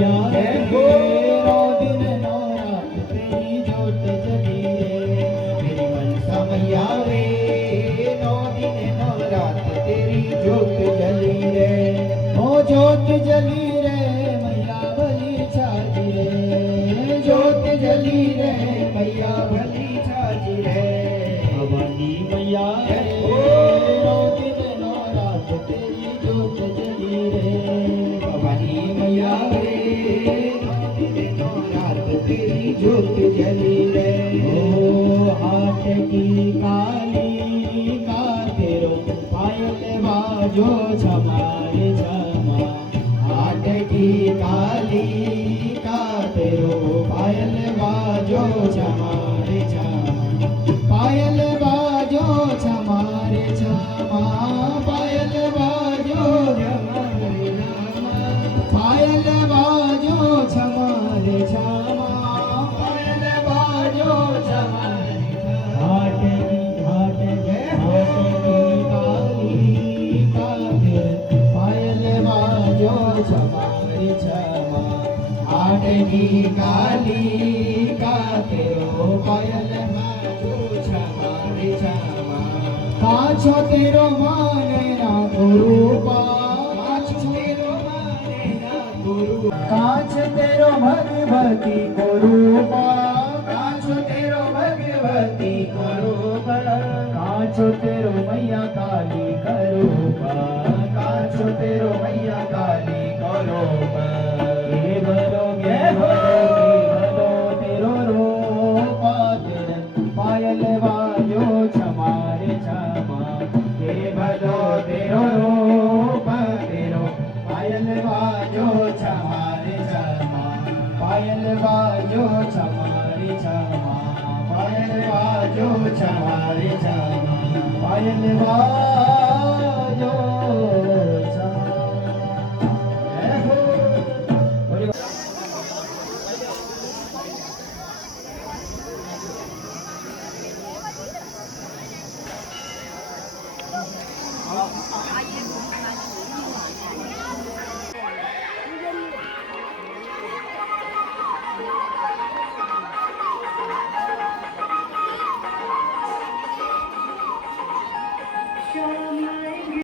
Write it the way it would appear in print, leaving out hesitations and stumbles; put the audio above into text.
मैया रे, नौ दिन नौ रात तेरी जोत जली रे। मेरी मनसा मैया रे, नौ दिन नौ रात तेरी जोत जली रे। ओ जोत जली रे मैया भली छाजी रे, जोत जली रे मैया भली छाजी रे। भवानी मैया रे, नौ दिन नौ रात तेरी जोत जली रे। भवानी मैया रे, नौ दिन नौ रात तेरी जोत जली रे। ओ हाथ की काली का तेरो पायल बाजो छमारे छमा। हाथ की काली का तेरो पायल बाजो छमारे छमा। पायल बाजो छमारे छमा, पायल बाजो छमारे छमा। पायल बाजो छमारे छमा, पायल बाजो छमारे छमा। हाट की काली का तेरे पायल बाजो छमारे छमा। हाट की काली का तेरो पायल बाजो छमारे छमा। काछो तेरो माने ना गुरुपा, काछ तेरो माने ना गुरु। काछ तेरो भगवती गुरुपा, काछ तेरो भगवती गुरुपा। काछो तेरो मैया काली करूपा, काछो तेरो मैया काली करूपा। गे भलो तेरो रूपा, तेरे पायल बाजो छमारे छमा। गे भलो तेरो रूपा, तेरो पायल बाजो छमारे छमा। पायल बाजो छमारे छमा, पायल बाजो छमारे छमा। पायल बाजो